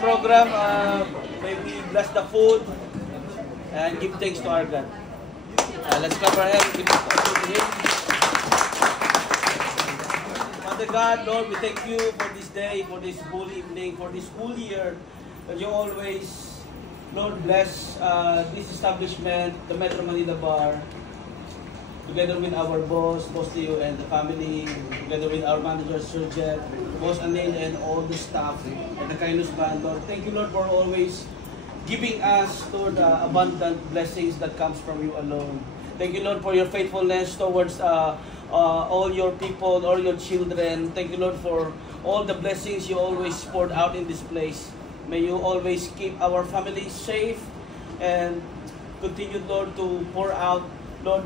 program, may we bless the food and give thanks to our God. Let's clap our hands. Give thanks to Him. Father God, Lord, we thank you for this day, for this whole evening, for this whole year, that you always, Lord, bless this establishment, the Metro Manila Bar, together with our boss Leo, and the family, together with our manager, Sir Jet, Boss Anil, and all the staff, and the Kainos Band, Lord. Thank you, Lord, for always giving us, Lord, abundant blessings that comes from you alone. Thank you, Lord, for your faithfulness towards all your people, all your children. Thank you, Lord, for all the blessings you always poured out in this place. May you always keep our families safe and continue, Lord, to pour out, Lord,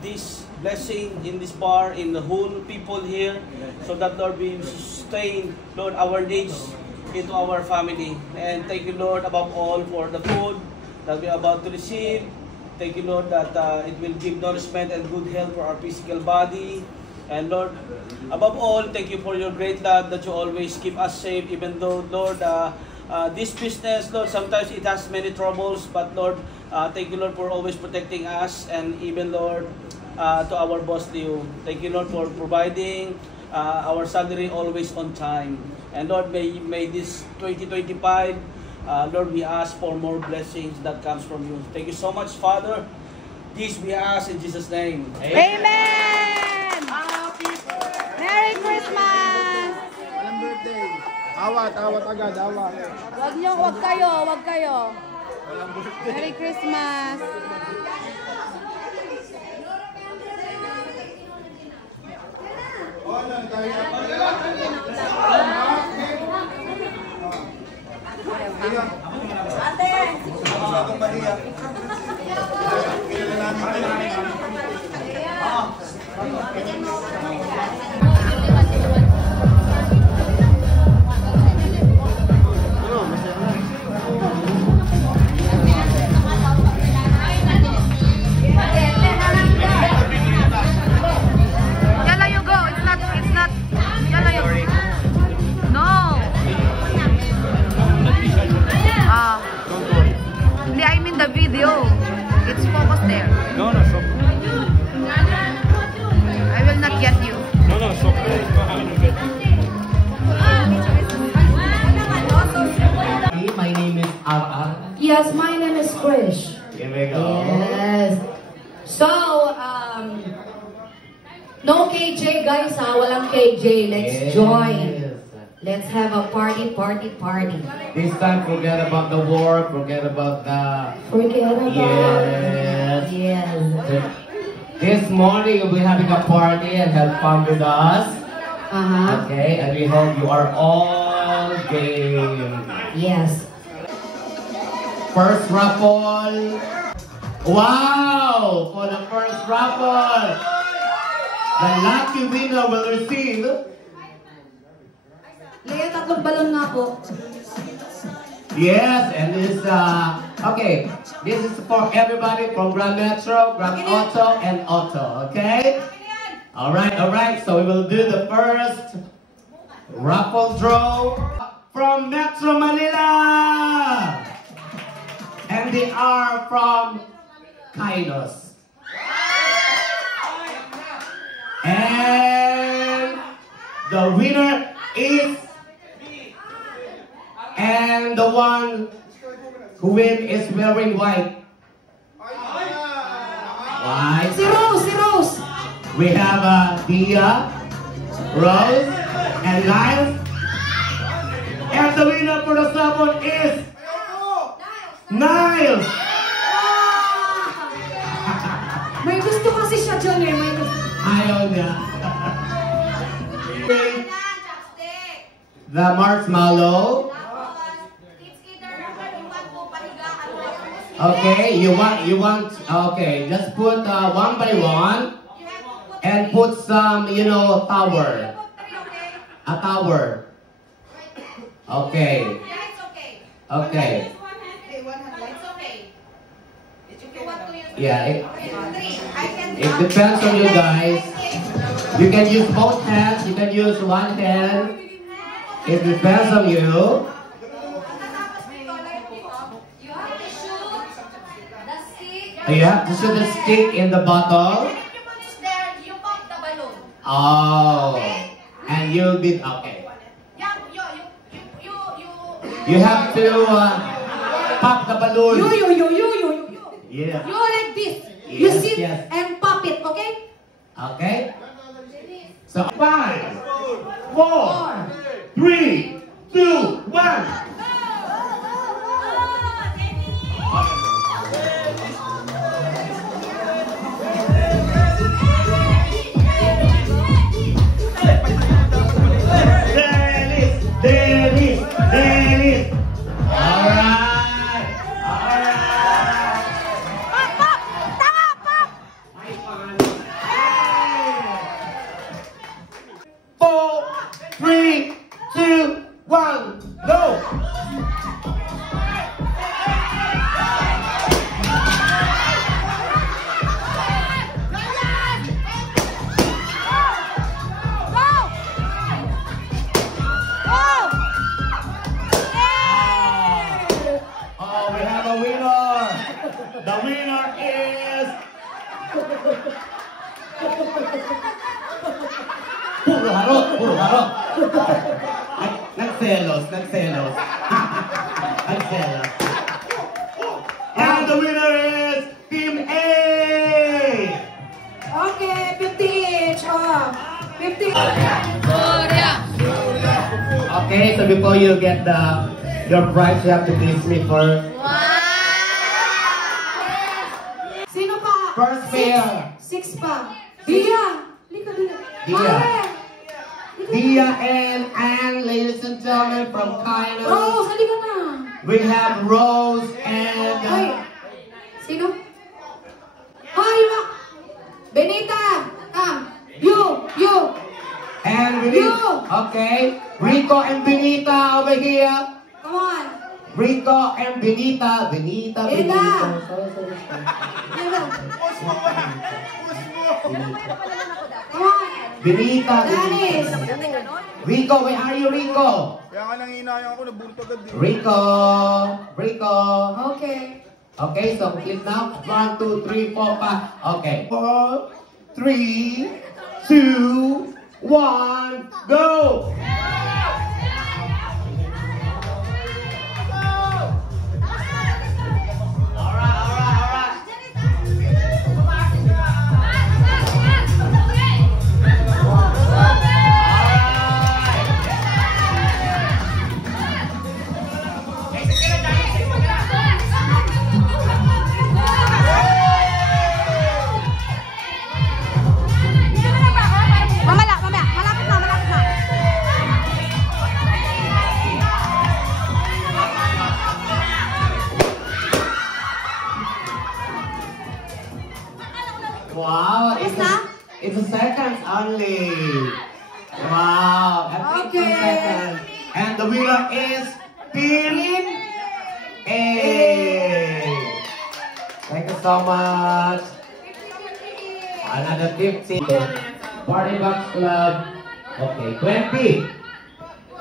this blessing in this bar, in the whole people here, so that, Lord, we sustain, Lord, our needs into our family. And thank you, Lord, above all, for the food that we are about to receive. Thank you, Lord, that it will give nourishment and good health for our physical body. And, Lord, above all, thank you for your great love that you always keep us safe, even though, Lord, this business, Lord, sometimes it has many troubles, but, Lord, thank you, Lord, for always protecting us, and even, Lord, to our boss, Leo. Thank you, Lord, for providing our salary always on time. And, Lord, may this 2025, Lord, we ask for more blessings that comes from you. Thank you so much, Father. This we ask in Jesus' name. Amen! Happy birthday! Merry Christmas! Walang birthday. Awat agad, awat. Wag kayo. Walang birthday. Merry Christmas! It's focused there. No, so. I will not get you. No, so. My name is RR. Yes, my name is Krish. Here we go. Yes. So, no KJ guys ha, walang KJ. Let's join. Let's have a party. This time, forget about the war, forget about the... Forget about Yes. Yes. This morning, we'll be having a party and have fun with us. Uh-huh. Okay, and we hope you are all game. Yes. First raffle. Wow! For the first raffle, the lucky winner will receive... Lea, tatlong balon nga po. Yes, and this okay. This is for everybody from Grand Metro, Grand Auto, and Auto. Okay. All right. So we will do the first raffle draw from Metro Manila, and they are from Kainos. And the winner is. And the one who win is wearing white. White. Si Rose. We have Dia, Rose, and Niles. And the winner for the sabon is Niles. May gusto kasi siya dyan eh. May gusto. Ayaw niya. The marshmallow. Okay, you want, okay, just put one by one and put some, tower. A tower. Okay. Okay. Yeah, it depends on you guys. You can use both hands, you can use one hand. It depends on you. You have to shoot the stick in the bottle. You pop the balloon. Oh. And you'll be okay. You have to pop the balloon. You. Yeah. You like this. You Yes, sit yes. and pop it, okay? Okay. So 5, 4, 3, 2, 1. Dennis. All right. 4, 3, 2, 1, go. Oh, we have a winner. The winner is Puro harot. Ay, nagselos. And the winner is Team A. Okay, 50 each. Oh, 50. Okay, so before you get your prize, you have to kiss me first. Sino pa? First pair. 6 pa. Dia. Lika, Dia. Dia. Pare. Dia and ladies and gentlemen from China. Rose, halika na. We have Rose and Hoy. Sino? Hoy, Benita. Come. You. and we need, okay, Rico and Benita over here. Come on. Rico and Benita. Sorry. Come on. Benita. Dennis. Rico, where are you, Rico? Kaya nga nang inayang ako, naburto agad din. Rico. Okay. Okay, so click now. 1, 2, 3, 4, 5. Okay. 4, 3, 2, 1, go! Malapit na. Wow, it's a seconds only. Wow, at 15 Okay. seconds. And the winner is Team A. Thank you so much. Another 50. Party Box Club. Okay, 20.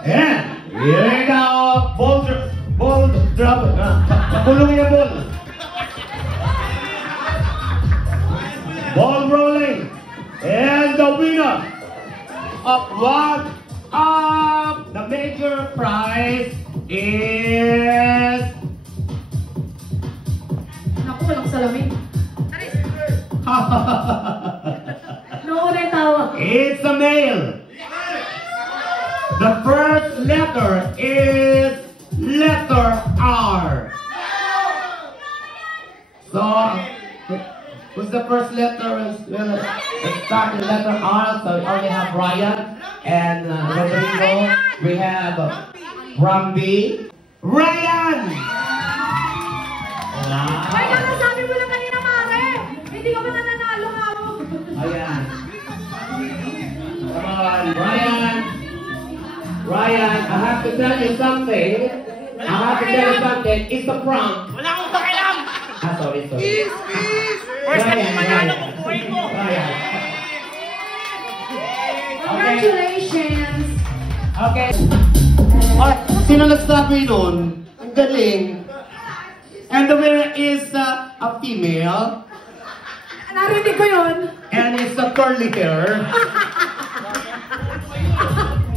And here we go. Ball drop. Pakulungin yung ball. Ball rolling. And the winner of the major prize is... Naku, walang salamin. Noon ay tawa. It's a male. The first letter is letter R. So, who's the first letter? Let's start with letter R. So we only have Ryan and Rodrigo. We have Rambi. Ryan! Wow. Ay, sabi mo lang kanina, Mare. Hindi ka ba nananalo nga mo? Ayan. Come on, Ryan. Ryan, I have to tell you something. It's a prank. Wala akong pakialam! Sorry. First time ko manalo kung buhay ko! Ryan. Congratulations. Okay. Alright, sino nagsabi nun? Ang galing. And the winner is a female. Narinig ko yun. And it's a curly hair.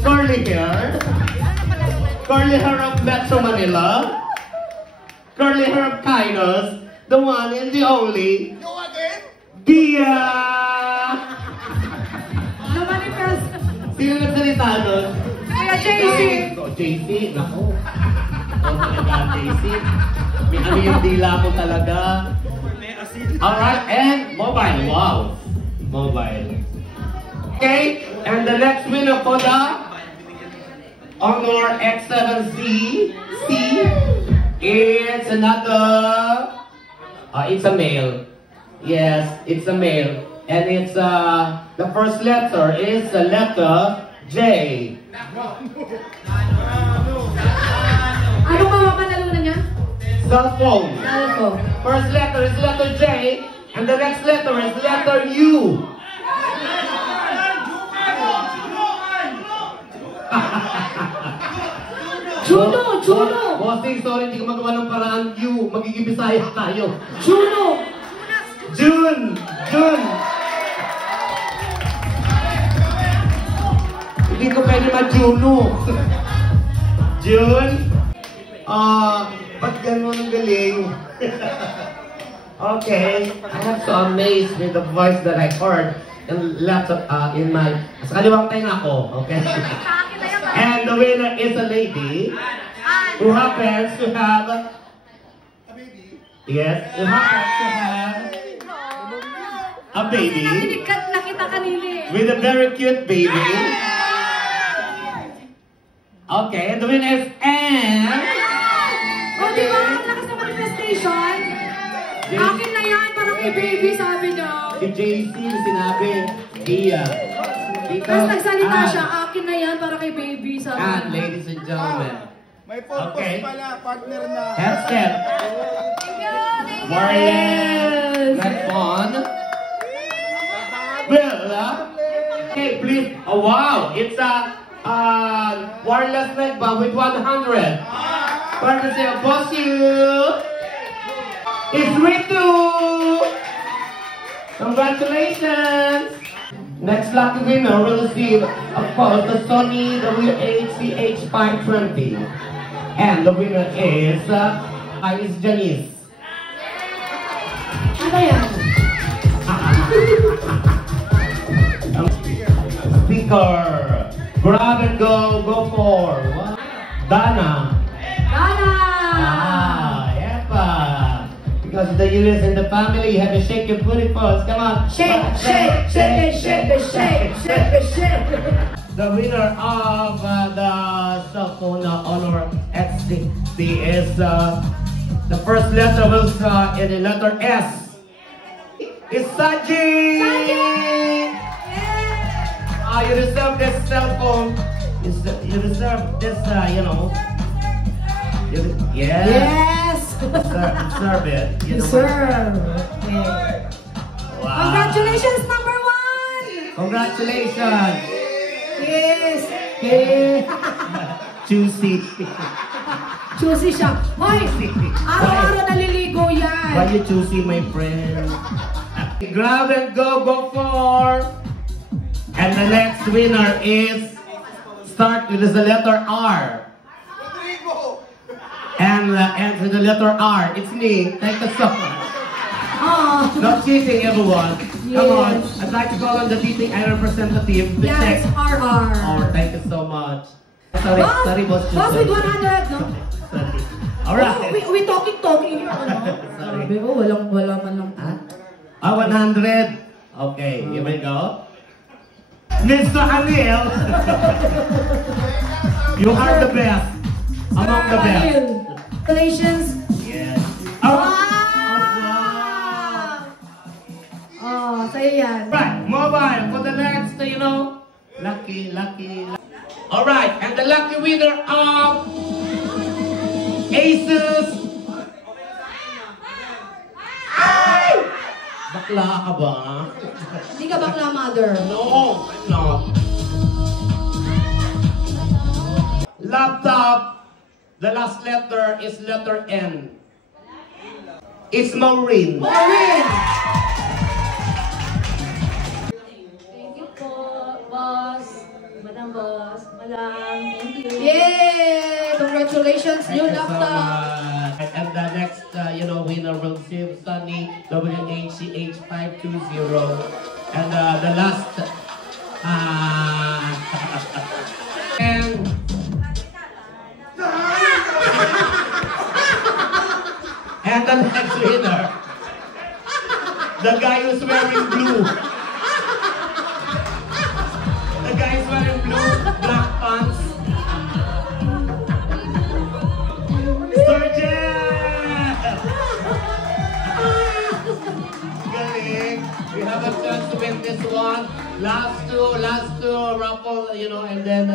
Curly hair. Curly hair of Metro Manila. Curly hair of Kainos. The one and the only. Dia! Namanifest. Sino nagsalita nun? Kaya JC. JC, naku. Oh, talaga, JC. May ano yung dila mo talaga. Alright, and mobile. Wow. Mobile. Okay, and the next winner for the Honor X7C is another. It's a male. Yes, it's a male. And it's the first letter is the letter J. Ano mapapanalunan niya? Cell phone. Cellphone. First letter is letter J, and the next letter is letter U. Juno! Bossing, sorry, hindi ko magawa ng paraan. U, magiging Bisaya tayo. Juno! June! Hindi ko pwede ma-Juno. June? Ba't ganun ang galing? Okay, I am so amazed with the voice that I heard in lots of, in my, sa kaliwang tayo ako, okay? And the winner is a lady who happens to have a baby. Yes, who happens to have a baby Nakita kanina eh. with a very cute baby. Okay, and the winner is Anne. O, di ba? Ang lakas ng manifestation. Akin na yan, parang kay baby, sabi niya. Si JC, sinabi, Dia. Dito, Tapos nagsalita Anne. siya, akin na yan, para kay baby, sabi Anne, niya. ladies and gentlemen. May purpose Okay. pala, partner na. Headset. Wireless. Headphone. Well, okay, please. Oh, wow. It's a wireless neckband with 100. Courtesy of Boss You. It's Ritu. Congratulations. Next lucky winner will receive, of course, the Sony WH-CH520. And the winner is Janice. Ano yan? Speaker. Grab and go for. What? Dana. Dana! Epa. Because the US and the family, you have to shake your booty first. Come on. Shake. The winner of the cell phone Honor X60 is the first letter was in the letter S. It's Saji! You deserve this cell phone. You deserve this, you know. Yes! Deserve it. You know. Deserve. Okay. Wow. Congratulations, number 1! Congratulations. Yes! Yeah. Juicy. Choosy siya. Hoy! Araw-araw naliligo yan. Why you choosy, my friend? Grab and go for. And the next winner is, start with the letter R. And ends with the letter R. It's me. Thank you so much. Not cheating, everyone. Yes. Come on. I'd like to call on the DTI representative to Yes, check. RR. Oh, thank you so much. Sorry, Boss, sorry, boss. boss with 100, no? Sorry. Alright. Oh, we talking here, ano? Sorry. Sabi, oh, wala man lang. Ah, 100. Okay, here we go. Mr. Anil, you are the best. Among the best. Congratulations. Yes. Wow! Wow. Oh, sa'yo yan. Right, mobile for the next, you know, lucky. Alright, and the lucky winner of Asus. Ay! Bakla ka ba? Hindi ka bakla, mother. No, I'm not. Laptop, the last letter is letter N. It's Maureen. Maureen! Thank you po, boss. Madam boss. Madam, thank you. Yay! Congratulations, new Thank you so laptop. much. And the next, winner will receive Sunny WHCH520. And the last, and and the next winner, the guy who's wearing blue. The guy is wearing blue, black pants. Galing. We have a chance to win this one. Last two raffle, and then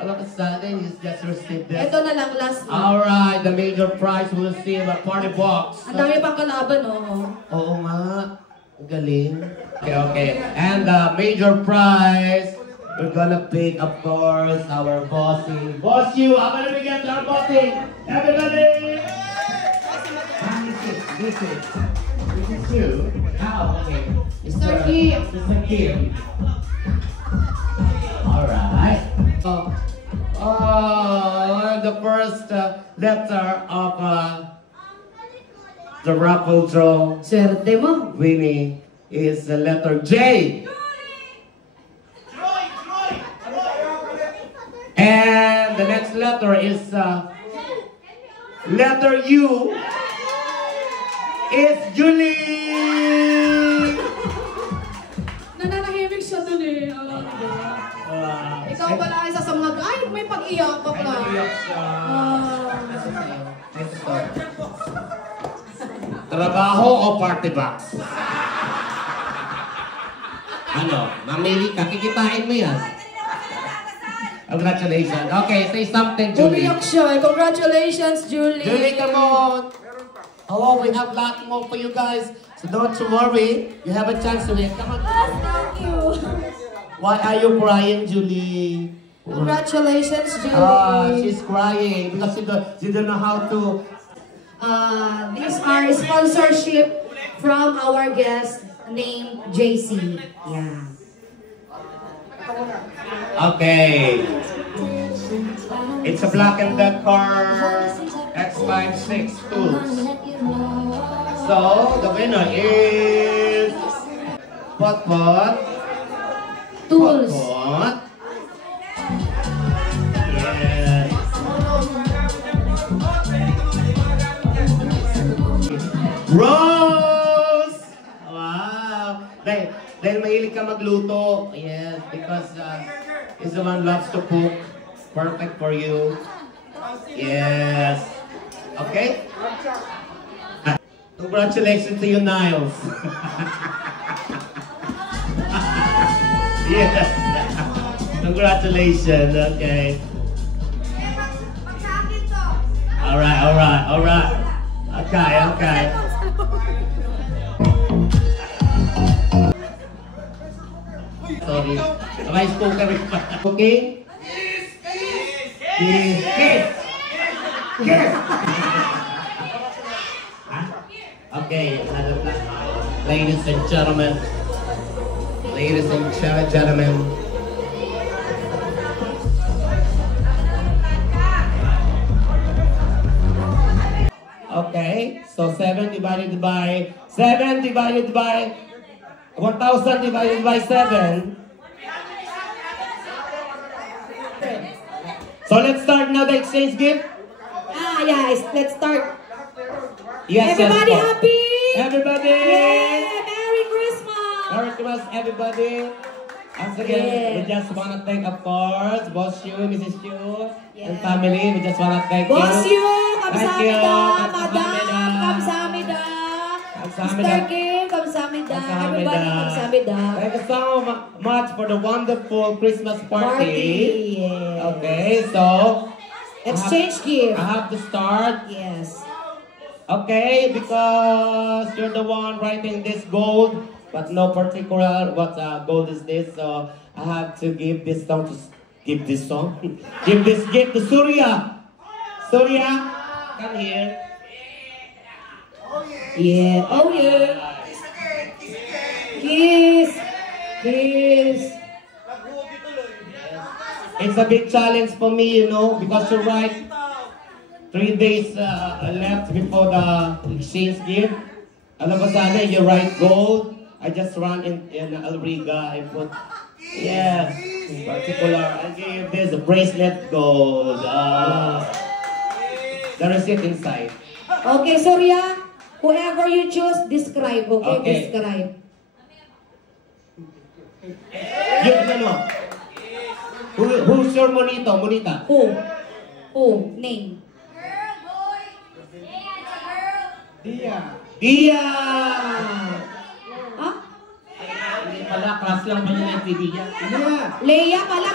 all of a sudden, he's just received this. Ito na lang, last one. Alright, the major prize will receive a party box. Ang dami pang kalaban, oh. Oo nga. Galing. Okay. And the major prize, we're gonna pick, of course, our bossing. Boss you! How many we get our bossing? Everybody! This is you. Oh, okay. Mr. Kim. Mr. Kim. Alright. The first letter of the raffle draw Swerte mo. winning is the letter J. And the next letter is letter U. It's Julie. Nananahimik siya dun eh. Ikaw pala isa sa mga, ay, may pag-iyak pa pala. Trabaho o party box? Ano? Mamili ka, kikitain mo yan. Congratulations. Okay, say something, Julie. Umiyak siya. Congratulations, Julie. Julie, come on. Oh, we have a lot more for you guys. So don't you worry. You have a chance to win. Come on. Thank you. Why are you crying, Julie? Congratulations, Julie. She's crying because she don't know how to. These are sponsorship from our guest named JC. Yeah. Okay. It's a Black & Decker X56 tools. So, the winner is Pot Tools. Pot. Yes. Rose! Wow! Dahil mahilig ka magluto. Yes, because he's the one loves to cook. Perfect for you. Yes. Okay? Congratulations to you, Niles. Yes. Congratulations. Okay. All right. Okay. Sorry. Okay, spoken. Okay? Yes. Okay, ladies and gentlemen. Okay, so 7 divided by 1,000 divided by 7. So let's start now the exchange gift. Yes, let's start. Yes, Everybody yes, happy? Everybody! Yay! Merry Christmas! Merry Christmas, everybody! Once again, Yes. we just want to thank, of course, Boss Yu, Mrs. Yu, and Yes. family. We just want to thank Boss you. you, Thank you. kamsahamnida, Kamsahamnida. madam, kamsahamnida. Kamsahamnida. Mr. Kim, kamsahamnida. Everybody, kamsahamnida. Thank you so much for the wonderful Christmas party. Yes. Okay, so Exchange gift. I have to start. Yes. Okay, because you're the one writing this gold, but no particular what gold is this, so I have to give this song give this gift to Surya. Surya, come here. Yeah. Oh, yeah. Kiss. Kiss. It's a big challenge for me, you know, because you're right. 3 days left before the exchange gift. Alam mo sana, you write gold. I just run in Alriga and put, yes, particular. I gave this a bracelet gold. The receipt inside. Okay, Surya. Whoever you choose, describe. Okay, Okay. describe. Yun, ano? Who's your monito? Monita? Who? Who? Name. Dia! Ah? Hindi pala, class lang pala ng TV niya. Leia pala.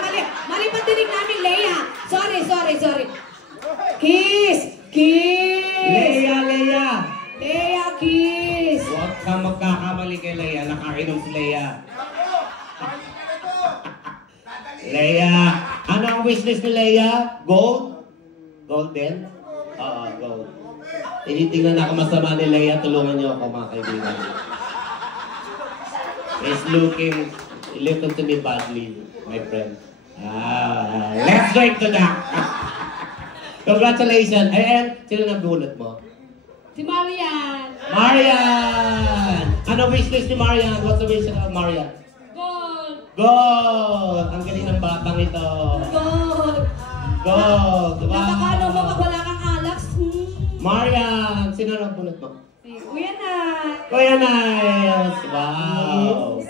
Mali pa tinig namin, Leia. Sorry. Kiss. Kiss. Leia! Leia, kiss. Huwag kang magkakamali kay Leia. Nakainom si Leia. Leia! Ano ang wishlist ni Leia? Gold? Gold din? Oo, gold. Tinitingnan ako masama ni Leia. Tulungan niyo ako, mga kaibigan. He's looking to me badly, my friend. Let's drink to that! Congratulations! And sino nabunot mo? Si Marian. Marian! Ano wishlist ni Marian? What's the wish of Marian? Gold. Gold! Ang galing ng batang ito. Gold. Gold! Napakano mo pag wala kang Alex? Marian! Sino nabunot mo? Kuya na. Kuya Niles! Wow!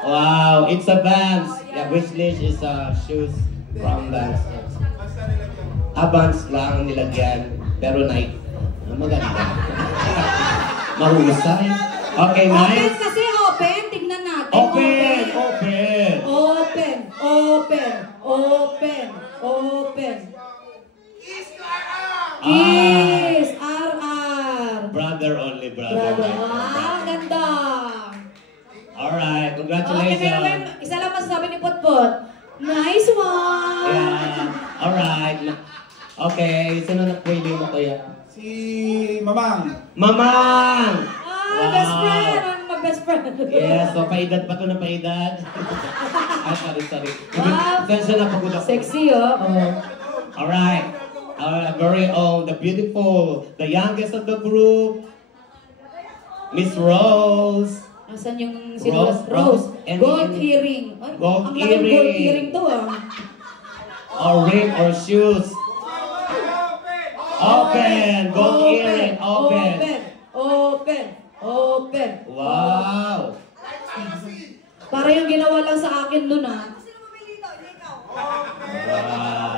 Wow! It's a Vans. Yeah, wishlist is shoes from Vans. Vans lang nilagyan. Pero Nike. Maganda. Mahusay. Okay, Open Niles. kasi open. Tignan natin. Open! Kiss. RR. Brother only, brother. Wow, ganda. Alright, Okay, congratulations. wait. Isa lang masasabi ni Putput. Nice one. Yeah. Alright. Okay, sino na pwede mo kaya? Si Mamang. Mamang! Best friend. Ano mag best friend? Yes, so paedad pa to na paedad. Sorry. Wow. Sensya na pagod ako. Sexy, oh. Alright. Our very own, the beautiful, the youngest of the group, Miss Rose. Asan yung si Rose, Rose? and Gold earring. Ay, Gold ang laking gold earring. earring to, ah. Or ring or shoes. Open! Gold earring, open. Open. Wow! Para yung ginawa lang sa akin dun, ah. Wow!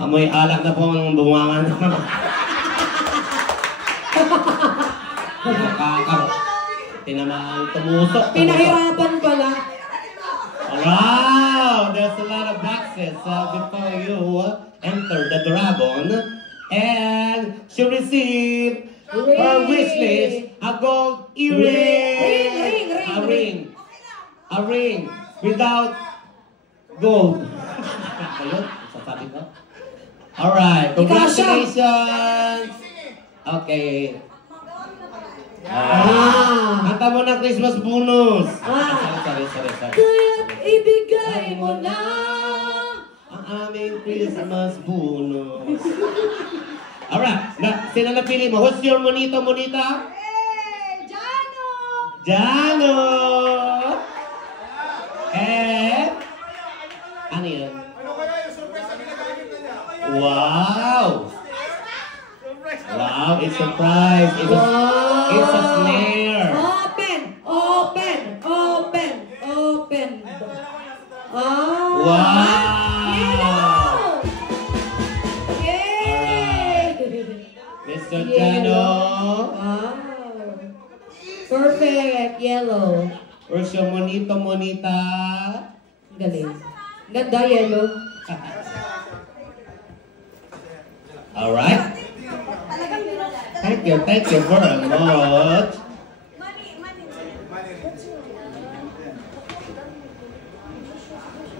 Amoy alak na po ang bumangan. Tinamaan, tumusok. Pinahirapan pala. Wow! There's a lot of boxes before you enter the dragon. And she received her wish list, a gold earring. A ring. Without gold. Ayun, sasabi ko. Alright, congratulations! Okay. Kanta mo ng Christmas bonus. Sorry. Kaya't ibigay mo na. Ang aming Christmas bonus. Alright, sino napili mo? Who's your monita? Jano! Ano yun? Wow! Wow, it's a surprise. It's a snare. Open. Wow! Yay! Mr. Jano. Wow. Perfect. Yellow. Where's your monita? Galing. Ganda, yellow. Alright. Thank you very much.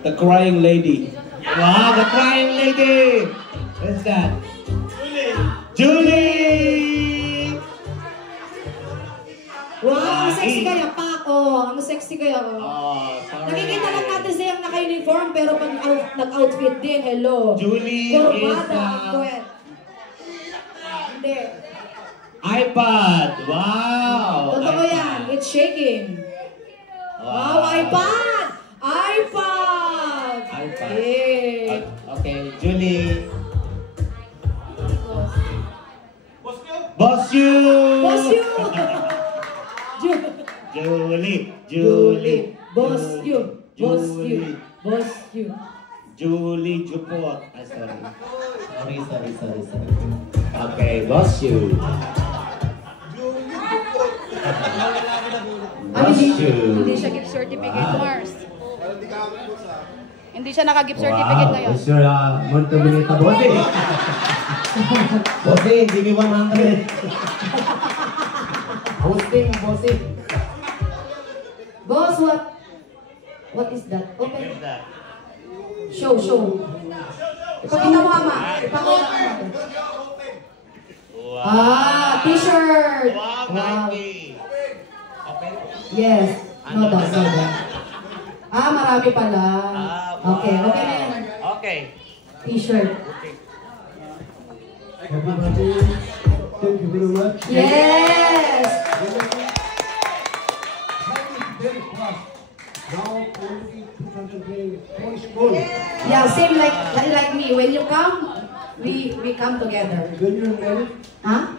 The crying lady. Wow, the crying lady. What's that? Julie! kaya. Sorry. Nakikita lang natin siyang naka-uniform pero pag nag-outfit din, hello. Julie Corbata, is kwet. Hindi. iPad. Wow. Totoo yan. It's shaking. Wow, iPad! iPad! iPad. Yeah. Okay, Julie. Boss nyo? Boss you. Julie. Julie. Boss you. Boss you. Julie. Boss you. Julie Jupot. Sorry. Okay, boss you. Hindi siya gift certificate, Mars. Hindi siya naka-gift certificate ngayon. Mr. Monteminita Bossy. Bossy, give me 100. Hosting, Bossy. Boss, what is that? Open. Show. Ipakita mo, Ama. Wow. T-shirt. Wow, Nike. Okay. Yes. No doubt. Marami pala. Okay na yan. Okay. T-shirt. Everybody, thank you very much. Yes! Very fast. Now, only 2024 is full. Yeah, same like me. When you come, we come together. When you're married, Huh?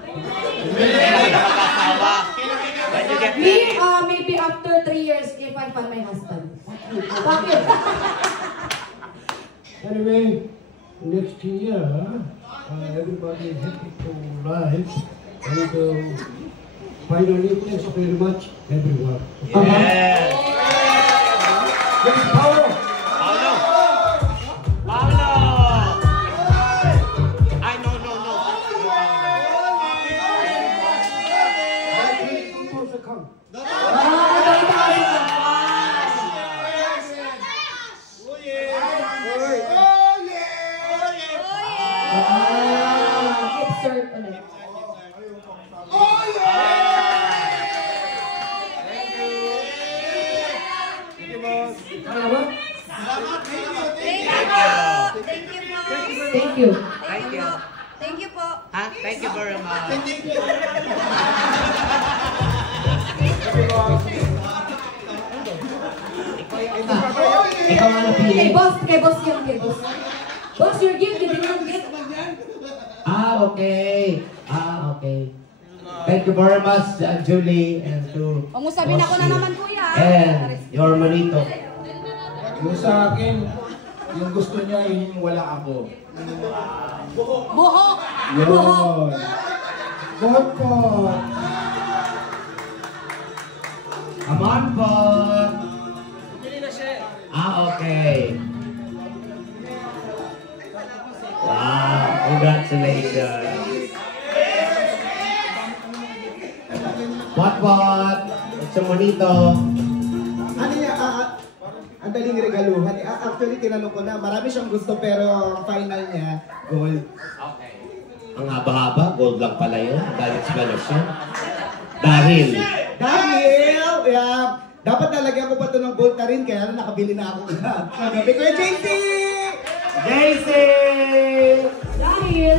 When you get Me, married. maybe after 3 years if I find my husband. Bakit? anyway, next year, everybody is happy to live. And finally, thanks very much, everyone. Yes. Yes, Paolo. Paolo. Ay, no. Come. Insert ulit. Thank you. Thank you po. Thank you very much. Ikaw ang napili. Kay boss yan. Boss, your gift, you didn't get. Okay. Thank you very much, Julie, and to Huwag mo sabihin ako na naman, kuya. and your manito. Yung sa akin, yung gusto niya, yung wala ako. Buhok. Yun. Buhok po. Come on po. Okay. Wow, congratulations. What? It's a manito. Ano niya, ang daling regaluhan. Actually, tinanong ko na, marami siyang gusto pero ang final niya, gold. Okay. Ang haba-haba, gold lang pala yun. Dahil explanation. Dahil, Dapat nalagyan ko pa ito ng gold na rin, kaya nakabili na ako. Kagabi ko yung JC! JC! Dahil,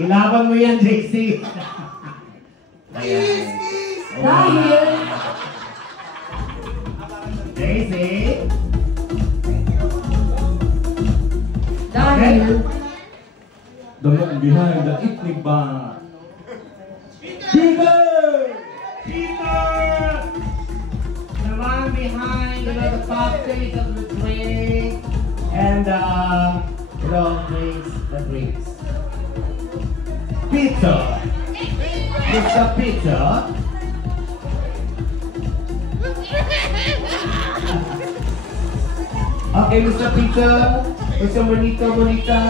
ilaban mo yan, JC. Ayan. dahil, JC. The man behind the ethnic bar. Peter! The man behind, the cocktails of the drink and the drinks. Peter! Mr. Peter! Okay, Mr. Peter. Mr. Monita.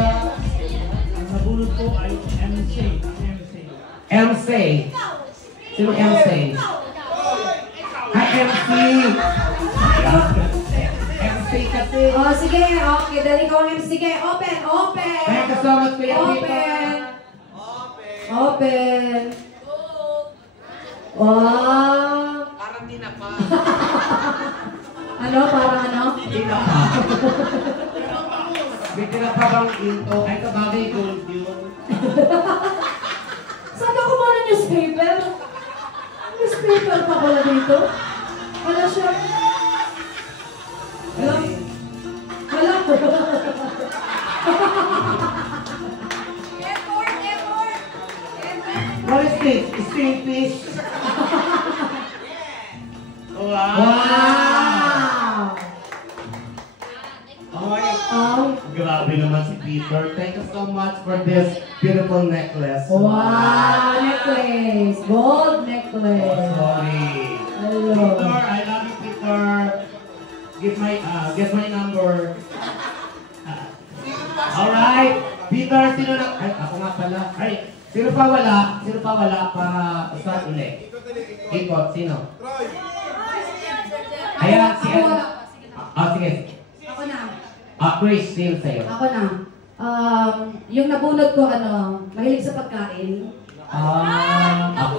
Ang nabulot ko ay MC. MC. Sino MC? Hi, MC. MC kasi. sige, okay, dali ko ang sige, open. Thank you so much, Kuya Peter. Open. Wow! Parang tinapa. Ano? Parang ano? Tinapa. May tinapa bang into? Ay, kabagay gold yun. Saan ka kumuha ng newspaper? Newspaper pa pala dito? Wala siya. Wala. Wala. What is this? String fish? Wow! Oh. Grabe naman si Peter. Thank you so much for this beautiful necklace. Wow! Necklace. Gold necklace. Sorry. Hello. Peter, I love you, Peter. Get my number. Alright. Peter, sino na? Ay, ako nga pala. Ay, sino pa wala? Sino pa wala para start ulit? Ikot, sino? Ayan, si Ako. sige. Ako na. Chris, sino sa'yo? Ako na. Yung nabunod ko, mahilig sa pagkain. Ako.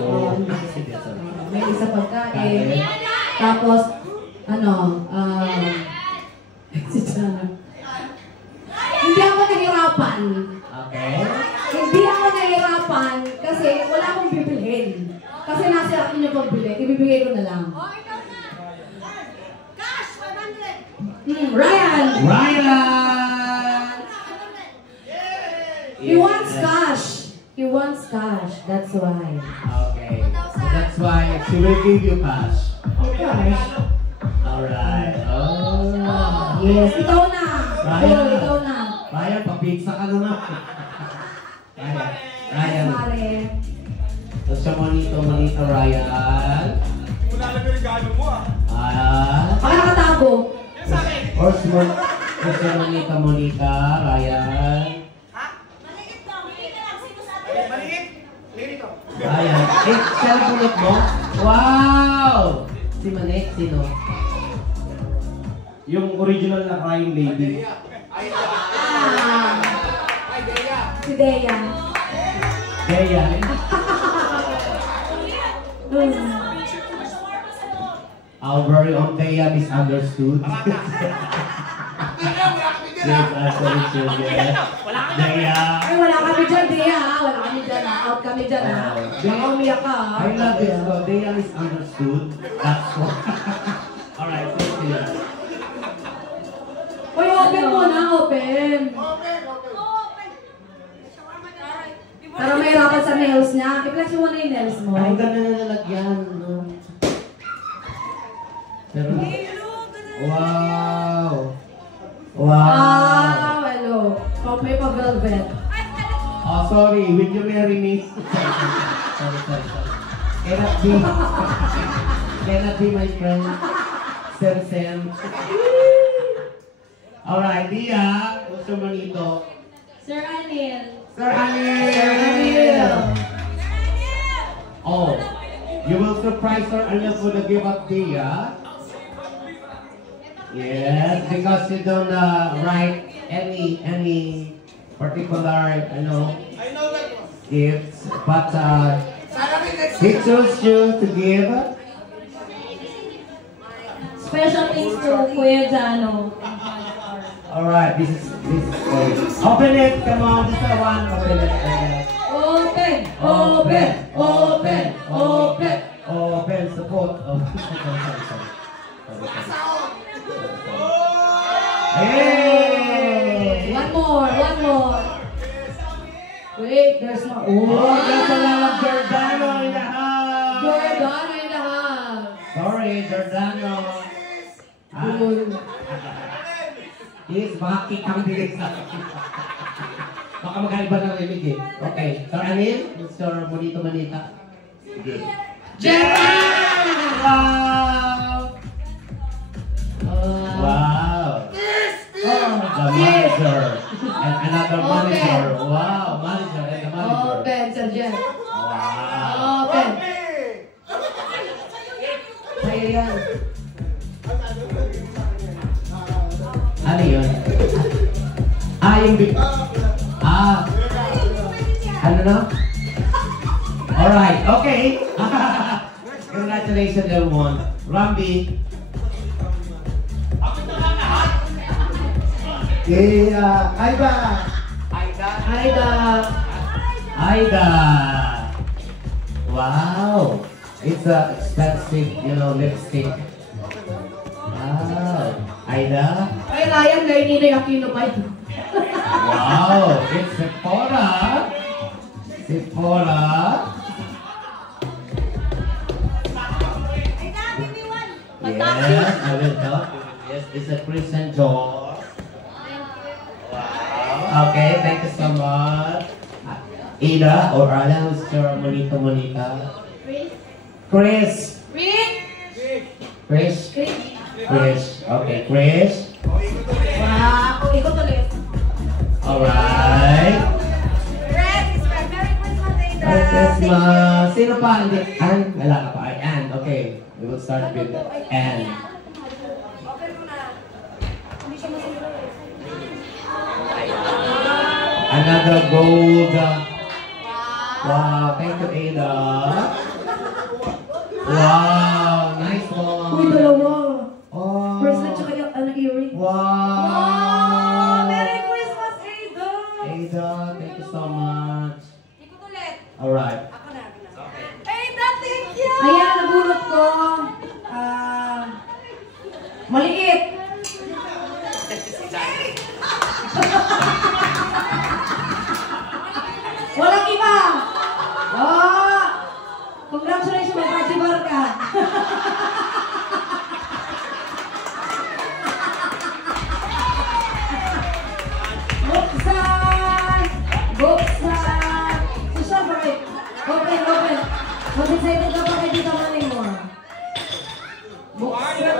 Mahilig sa pagkain. Tapos, si Jana. Hindi ako nahirapan. Okay. Hindi ako nahirapan kasi wala akong bibilhin. Kasi nasa akin yung pagbili, ibibigay ko na lang. Ryan! He wants cash. He wants cash. That's why. Okay. So that's why she will give you cash. Cash? Alright. Oh. Yes. Ikaw na. Ryan. Go, ikaw na. Ryan, papizza ka na na. Ryan. Mare. So siya monito, Ryan. Wala lang yung regalo mo Baka nakatago. Or siya Monica, Ryan. Ryan. Siya na punot mo? Wow! Si Manek, sino? Yung original na crying lady. Si Dea. Dea. Our very own Dea misunderstood. Yes, actually true, yes. Dea. Ay, wala kami dyan, Dea. Wala kami dyan. Out kami dyan, ha. Baka umiyak ka, ha. I love this one. Dea misunderstood. That's what. Alright, thank you. Uy, open mo na, open. Para mahirapan sa nails niya. I-flex mo na yung nails mo. Ay, ganda na nalagyan. No? Pero, wow. Wow. Hello. May pa-velvet. Oh, sorry. Will you marry me? sorry. Cannot be my friend. Sen. Alright, Dia. Gusto mo nito? Sir Anil. Sir Anil! Oh, you will surprise Sir Anil for the give up Dia. Yes, because you don't write any particular, gifts, but he chose you to give. Special thanks to Kuya Jano. Alright, this is for you. Open it, come on, this is one. Open it. Open, support. Hey! One more. Wait, there's more. Oh, there's a lot of Giordano in the house. Giordano in the house. Sorry, Giordano. Yes, baka kikang bilis na. Baka magkaiba ng rinig eh. Okay, Sir Anil, Mr. Bonito Manita. Good. Gerald! Wow! The manager. And another manager. Wow, manager and the manager. Open, Sir Jeff. Wow! Open. Sa'yo yan. Ano yun? Yung big... Ano na? Alright, okay. Congratulations, everyone. Rambi. Aiba. Aida. Wow. It's a expensive, lipstick. Wow. Aida. Ay, Ryan, dahil nila yung Aquino pa ito. Wow. It's Sephora. Sephora. Yes, I will help you with this. It's a Christian Dior. Wow. Okay, thank you so much. Ida or Ala, who's your Monita? Chris. Chris. Okay, Chris. Wow, ikot ulit. Alright. Merry Christmas. Sino pa? Hindi. Ann? Wala ka pa. Ay, Ann. Okay. We will start with Ann. Another gold. Wow. Thank you, Ada. Wow. Nice one. Uy, dalawa. Oh. Bracelet tsaka yung earring. Wow. Merry Christmas, Ada! Ada, thank you so much. Alright. Ada, thank you! Ayan, nabulot ko. Maliit. Walang iba. Oh, congratulations, may pajibar ka. Buksan. So, syempre, open. Mag-excited ka pa kay Tita Maling mo. Buksan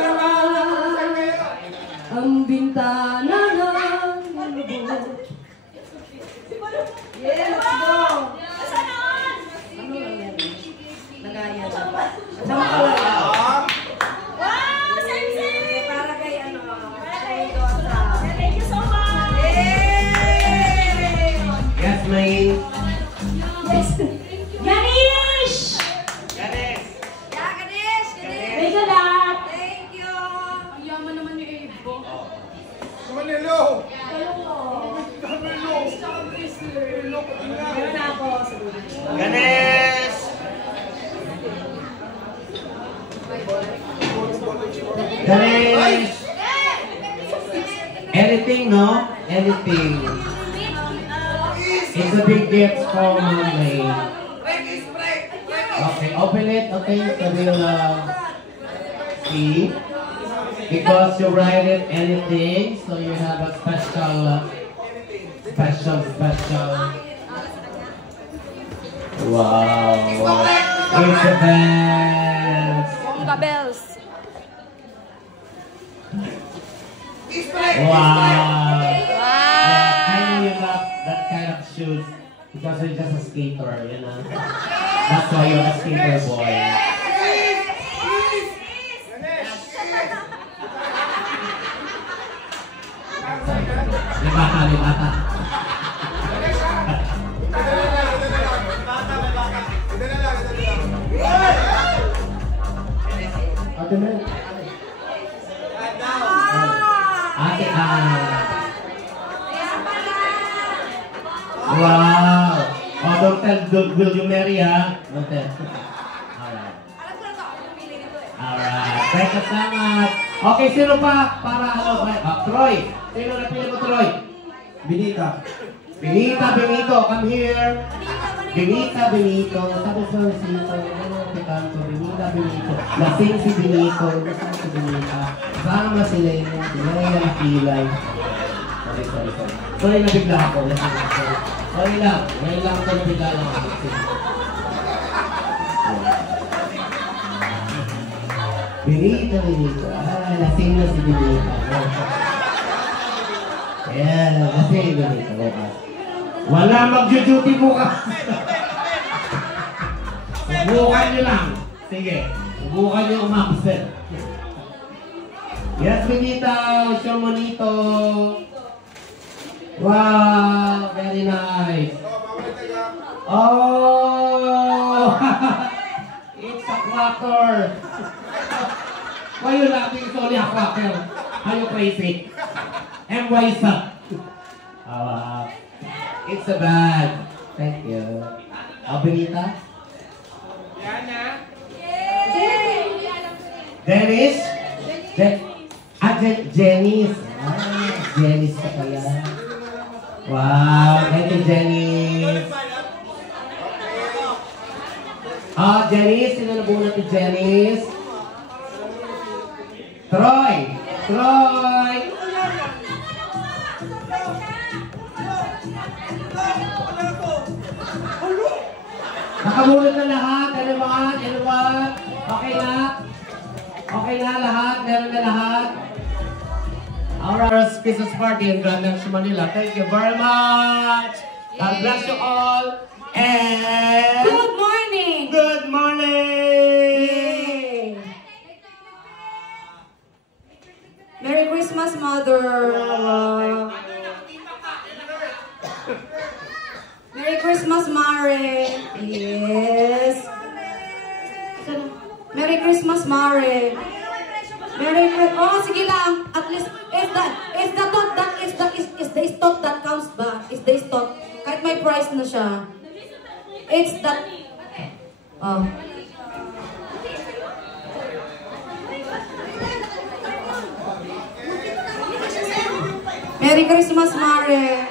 ang bintana ng lubog. Yeah, let's go. Ano lang yan? Nagaya siya. Sama ka lang. Wow, same! Para kay Thank you so much! Yes, May. Yes. Ganesh! Ganesh! Thank you, Dad. Thank you! Ang yaman naman ni Ebo. Sumanilo! Meron na ako. Ganesh! Ganesh! Anything, no? Anything. It's a big gift for May. Okay, open it. Okay, so we'll see. Because you write it anything, so you have a special. Wow. It's the best. Bongga bells! Wow. Yeah, I know you love that kind of shoes because you're just a skater, That's why you're a skater boy. Libata. Ate Mel. Ate Wow. Oh, don't tell, will you marry, Don't tell. Alright. Alright. Thank you so much. Okay, sino pa? Para Troy. Sino na pili mo, Troy? Benita. Benito, come here. Benito. Sabi sa Benito. Benito. Lasing si Benito. Lasing si Benita. Sama sila yun. Sila yung kilay. Sorry. Sorry, nabigla ako. Sorry lang. Ngayon lang ako nabigla lang ako. Benito. Lasing na si Benito. Ayan, lasing si Benito. Wala mag-duty bukas. Subukan nyo lang. Sige. Subukan nyo umabsent. Yes, Benita. Show monito. Wow. Very nice. Oh. It's a clock cracker? Why you laughing? It's only a cracker. Are you crazy? And why is that? It's a bag. Thank you. Benita? Dennis? Janice. Janice ka pala. Wow, thank you, Janice. Janice, sino nabunot ni Janice? Troy! Troy! Nakabunot na lahat, anyone? Okay na? Okay na lahat? Meron na lahat? Our Christmas party in Grand Metro Manila. Thank you very much. God bless you all. And Good morning! good morning! Merry Christmas, Mother! Merry Christmas, Mare! Yes! Merry Christmas, Mare! Merry Christmas! Oh, sige lang! At least, if the thought that counts ba? Is the thought, kahit may price na siya. It's that... Oh. Merry Christmas, Mare!